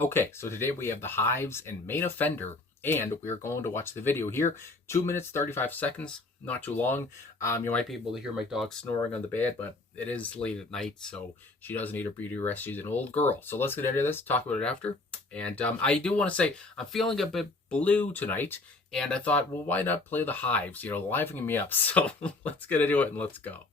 Okay, so today we have the Hives and Main Offender, and we're going to watch the video here. 2 minutes, 35 seconds, not too long. You might be able to hear my dog snoring on the bed, but it is late at night, so she does need her beauty rest. She's an old girl. So let's get into this, talk about it after. And I do want to say, I'm feeling a bit blue tonight, and I thought, well, why not play the Hives? Livening me up. So let's get into it and let's go.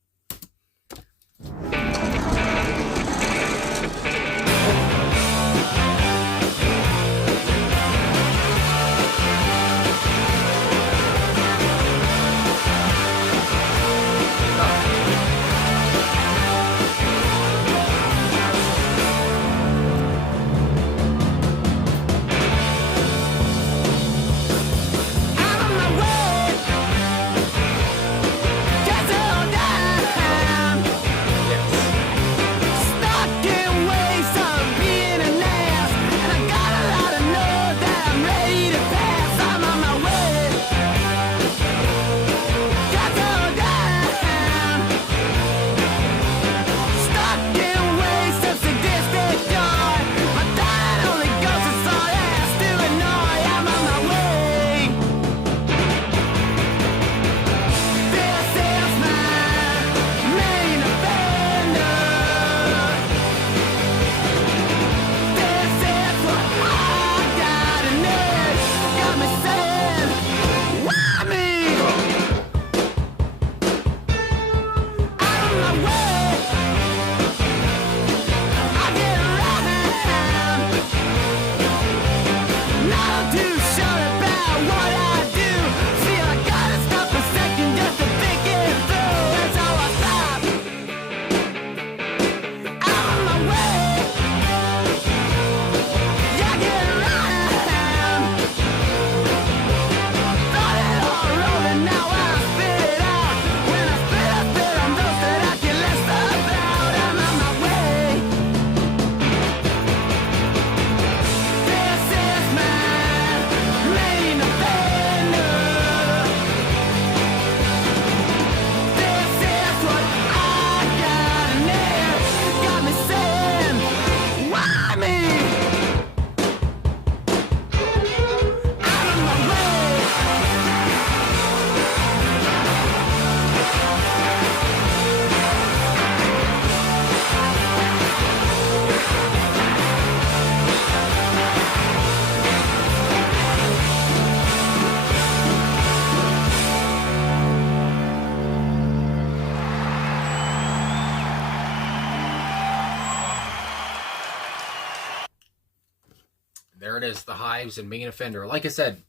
There it is, the Hives and Main Offender. Like I said,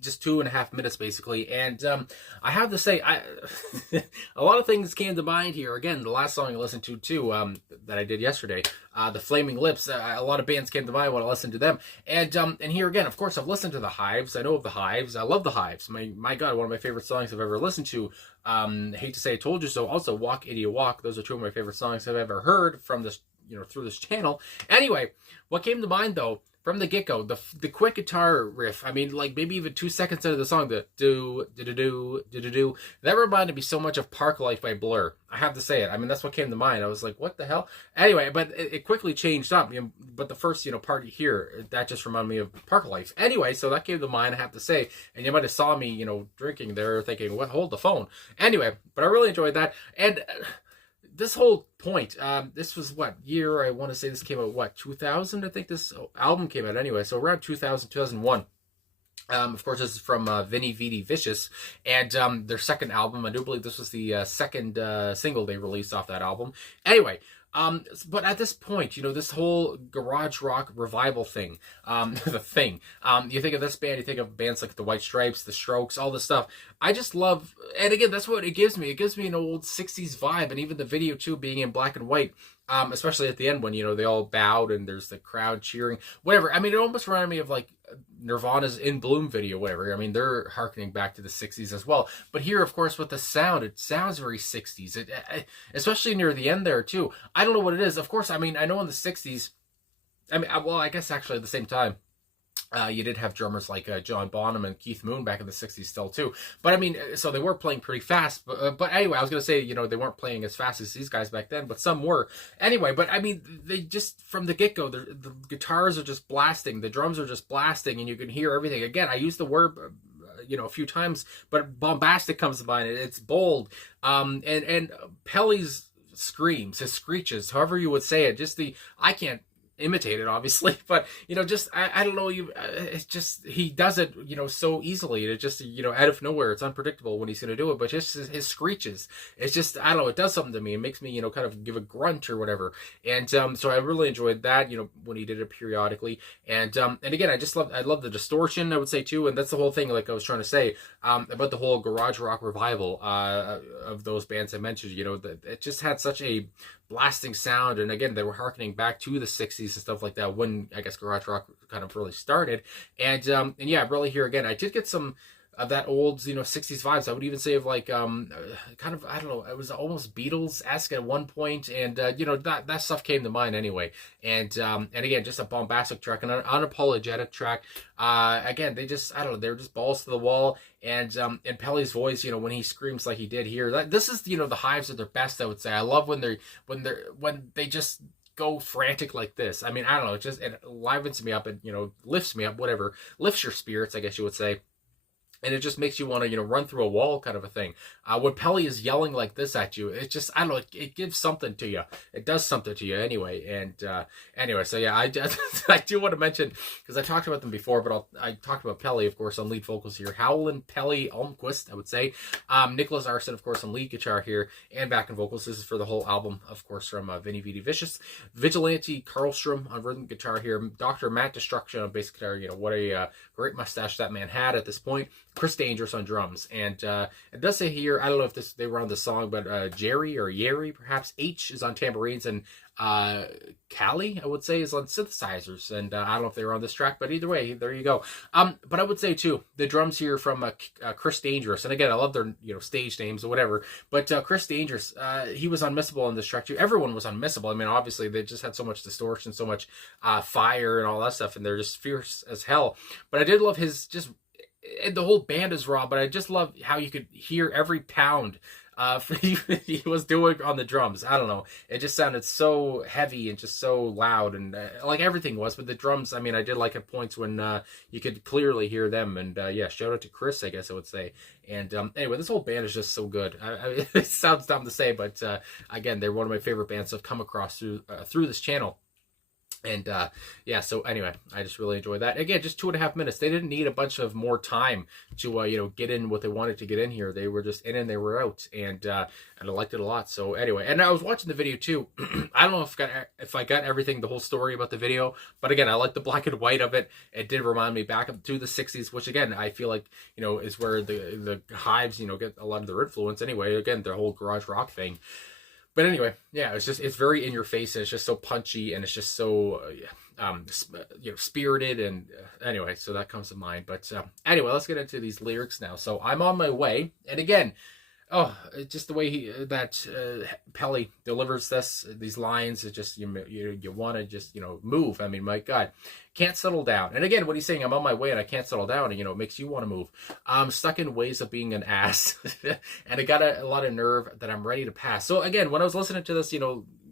just 2.5 minutes basically, and I have to say, a lot of things came to mind here. Again, the last song I listened to too, that I did yesterday, the Flaming Lips. A lot of bands came to mind when I listened to them, and here again, of course, I've listened to the Hives. I know of the Hives. I love the Hives. My God, one of my favorite songs I've ever listened to. Hate to say I told you so. Also, Walk Idiot Walk. Those are two of my favorite songs I've ever heard from this, through this channel. Anyway, what came to mind though, from the get-go, the quick guitar riff, like maybe even 2 seconds into the song, the do, that reminded me so much of Park Life by Blur. I have to say it. That's what came to mind. I was like, what the hell? Anyway, but it quickly changed up. But the first, part here, that just reminded me of Park Life. Anyway, so that came to mind, I have to say. And you might have saw me, drinking there, thinking, what, hold the phone. Anyway, but I really enjoyed that. And this whole point, this was what year? I want to say this came out, 2000? I think this album came out anyway, so around 2000, 2001. Of course, this is from Vini Vidi Vicious, and their second album. I do believe this was the second single they released off that album. Anyway, but at this point, this whole garage rock revival thing, the thing, you think of this band, you think of bands like the White Stripes, the Strokes, all this stuff. I just love, and again, that's what it gives me. It gives me an old 60s vibe, and even the video too, being in black and white. Especially at the end when, they all bowed and there's the crowd cheering, whatever. It almost reminded me of like Nirvana's In Bloom video, whatever. They're harkening back to the 60s as well. But here, of course, with the sound, it sounds very 60s, especially near the end there too. I don't know what it is. Of course, I know in the 60s, I guess actually at the same time, You did have drummers like John Bonham and Keith Moon back in the 60s still too. But I mean, so they were playing pretty fast. But anyway, I was going to say, they weren't playing as fast as these guys back then, but some were. Anyway, but I mean, they just, from the get-go, the guitars are just blasting. The drums are just blasting, and you can hear everything. Again, I used the word a few times, but bombastic comes to mind. It's bold. And Pelle's screams, his screeches, however you would say it, I can't imitate it obviously, but I don't know, it's just, he does it so easily, and it just out of nowhere, it's unpredictable when he's going to do it, but just his screeches, it's just, I don't know, it does something to me. It makes me kind of give a grunt or whatever. And so I really enjoyed that when he did it periodically. And again, I love the distortion, I would say too. And that's the whole thing, like I was trying to say about the whole garage rock revival of those bands I mentioned. It just had such a blasting sound, and again, they were harkening back to the 60s and stuff like that, when I guess garage rock kind of really started. And yeah, really here again, I did get some of that old 60s vibes. I would even say of like kind of, I don't know, it was almost Beatles-esque at one point, and that stuff came to mind anyway. And again, just a bombastic track, an unapologetic track. Again, they just, I don't know, they're just balls to the wall. And Pelle's voice, when he screams like he did here, this is the Hives at their best, I would say. I love when they just go frantic like this. I mean, I don't know, it livens me up, and lifts me up, whatever, lifts your spirits, I guess you would say. And it just makes you want to, run through a wall, kind of a thing. When Pelle is yelling like this at you, it just, I don't know, it gives something to you. It does something to you anyway. And anyway, so yeah, I do want to mention, because I talked about them before, but I talked about Pelle, of course, on lead vocals here. Howlin' Pelle Almquist, I would say. Nicholas Arson, of course, on lead guitar here, and backing vocals. This is for the whole album, of course, from Vinny Vidi Vicious. Vigilante Karlstrom on rhythm guitar here. Dr. Matt Destruction on bass guitar. What a great mustache that man had at this point. Chris Dangerous on drums. And it does say here, I don't know if they were on the song, but Jerry or Yeri, perhaps, H is on tambourines, and Callie, I would say, is on synthesizers. And I don't know if they were on this track, but either way, there you go. But I would say, too, the drums here from Chris Dangerous. And again, I love their stage names or whatever. But Chris Dangerous, he was unmissable on this track, too. Everyone was unmissable. I mean, obviously, they just had so much distortion, so much fire and all that stuff, and they're just fierce as hell. But I did love his and the whole band is raw, but I just love how you could hear every pound he was doing on the drums. I don't know, it just sounded so heavy and just so loud, and like everything was, but the drums, I mean, I did like at points when you could clearly hear them. And yeah, shout out to Chris, I guess I would say. And anyway, this whole band is just so good. It sounds dumb to say, but again, they're one of my favorite bands I've come across through this channel. And yeah, so anyway, I just really enjoyed that. Again, just 2.5 minutes. They didn't need a bunch of more time to get in what they wanted to get in here. They were just in and they were out, and I liked it a lot. So anyway, and I was watching the video too. I don't know if I got everything, the whole story about the video, but again, I like the black and white of it. It did remind me back up to the 60s, which again, I feel like is where the Hives get a lot of their influence anyway. Again, their whole garage rock thing. But anyway, yeah, it's very in your face, and it's just so punchy, and it's just so spirited, and anyway, so that comes to mind. But anyway, let's get into these lyrics now. So I'm on my way, and again, just the way Pelle delivers these lines is just you want to just move. I mean, my God, can't settle down. And again, what he's saying, I'm on my way and I can't settle down, and it makes you want to move. I'm stuck in ways of being an ass, and I got a lot of nerve that I'm ready to pass. So again, when I was listening to this,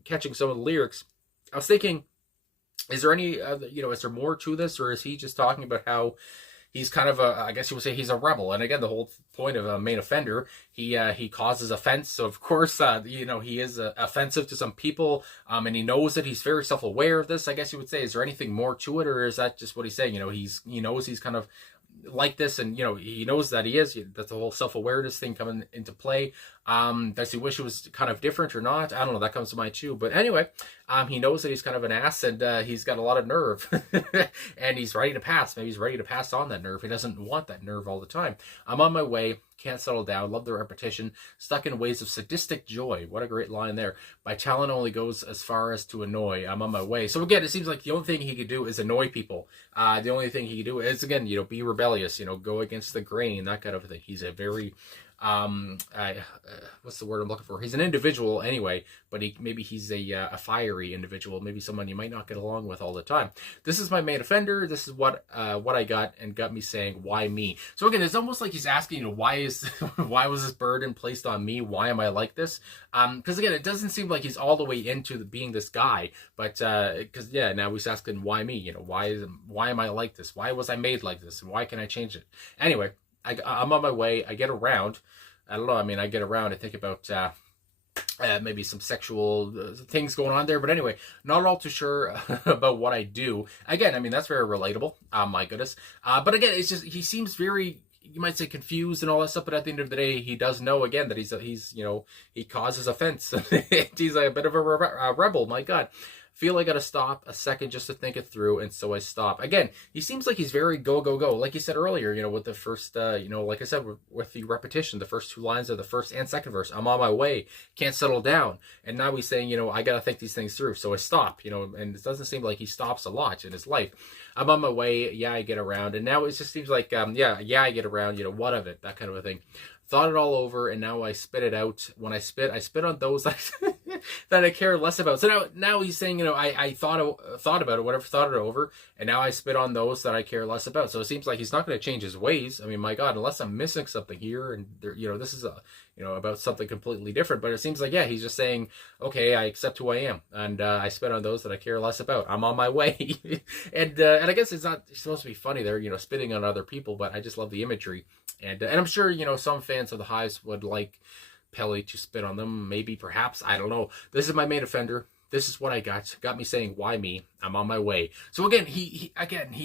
catching some of the lyrics, I was thinking, is there any is there more to this, or is he just talking about how he's kind of I guess you would say he's a rebel? And again, the whole point of a main offender, he causes offense. So of course, he is offensive to some people, and he knows that. He's very self-aware of this, I guess you would say. Is there anything more to it, or is that just what he's saying? He knows he's kind of like this, and he knows that he is. That's the whole self-awareness thing coming into play. Does he wish it was kind of different or not? I don't know. That comes to mind too. But anyway, he knows that he's kind of an ass, and he's got a lot of nerve, and he's ready to pass. Maybe he's ready to pass on that nerve. He doesn't want that nerve all the time. I'm on my way. Can't settle down. Love the repetition. Stuck in ways of sadistic joy. What a great line there. My talent only goes as far as to annoy. I'm on my way. So again, it seems like the only thing he could do is annoy people. The only thing he could do is, again, be rebellious, go against the grain, that kind of thing. He's a very What's the word I'm looking for? He's an individual anyway, but maybe he's a fiery individual, maybe someone you might not get along with all the time. This is my main offender. This is what I got, and got me saying, why me? So again, it's almost like he's asking, why why was this burden placed on me? Why am I like this? Because again, it doesn't seem like he's all the way into being this guy, but because now he's asking, why me? Why am I like this? Why was I made like this? And why can I change it? Anyway, I'm on my way. I get around. I don't know. I mean, I get around. I think about maybe some sexual things going on there. But anyway, not all too sure about what I do. Again, I mean, that's very relatable. My goodness. But again, it's just, he seems very, you might say, confused and all that stuff. But at the end of the day, he does know, again, that he's he causes offense. He's a bit of a rebel. My God. Feel I gotta stop a second just to think it through, and so I stop. Again, he seems like he's very go, go, go. Like you said earlier, with the first, like I said, with the repetition, the first two lines of the first and second verse, I'm on my way, can't settle down. And now he's saying, I gotta think these things through, so I stop, and it doesn't seem like he stops a lot in his life. I'm on my way, yeah, I get around. And now it just seems like, yeah, I get around, what of it, that kind of a thing. Thought it all over, and now I spit it out. When I spit on those that I care less about. So now he's saying, I thought about it, whatever, thought it over, and now I spit on those that I care less about. So it seems like he's not going to change his ways. I mean, my God, unless I'm missing something here, and there, this is about something completely different. But it seems like, yeah, he's just saying, okay, I accept who I am, and I spit on those that I care less about. I'm on my way, and I guess it's not supposed to be funny there, spitting on other people, but I just love the imagery, and I'm sure some fans of the Hives would like Pelle to spit on them, maybe, perhaps, I don't know. This is my main offender. This is what I got me saying, why me? I'm on my way. So again, he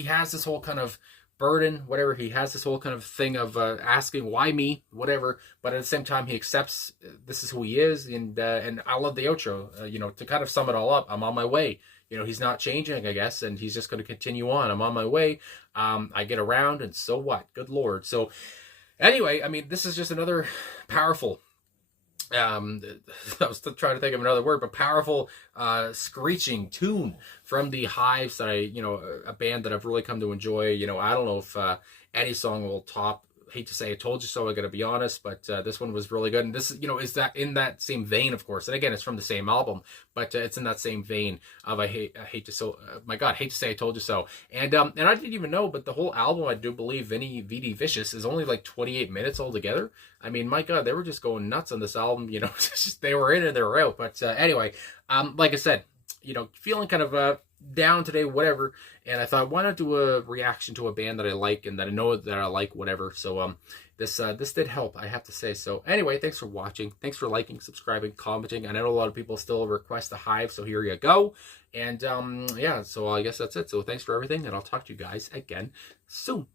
has this whole kind of burden, whatever. He has this whole kind of thing of asking, why me, whatever, but at the same time he accepts this is who he is. And I love the outro, to kind of sum it all up. I'm on my way. He's not changing, I guess, and he's just going to continue on. I'm on my way. I get around, and so what? Good Lord. So anyway, I mean, this is just another powerful, I was still trying to think of another word, but powerful screeching tune from the Hives that a band that I've really come to enjoy. I don't know if any song will top, hate to say I told you so, I gotta be honest, but this one was really good. And this is that in that same vein, of course, and again, it's from the same album, but it's in that same vein of hate to say I told you so. And I didn't even know, but the whole album, I do believe, Vinny VD Vicious, is only like 28 minutes altogether. I mean, my God, they were just going nuts on this album. They were in and they were out. But anyway, like I said, feeling kind of down today, whatever. And I thought, why not do a reaction to a band that I like and that I know that I like, whatever. So this did help, I have to say. So anyway, thanks for watching. Thanks for liking, subscribing, commenting. I know a lot of people still request the Hive, so here you go. And yeah, so I guess that's it. So thanks for everything, and I'll talk to you guys again soon.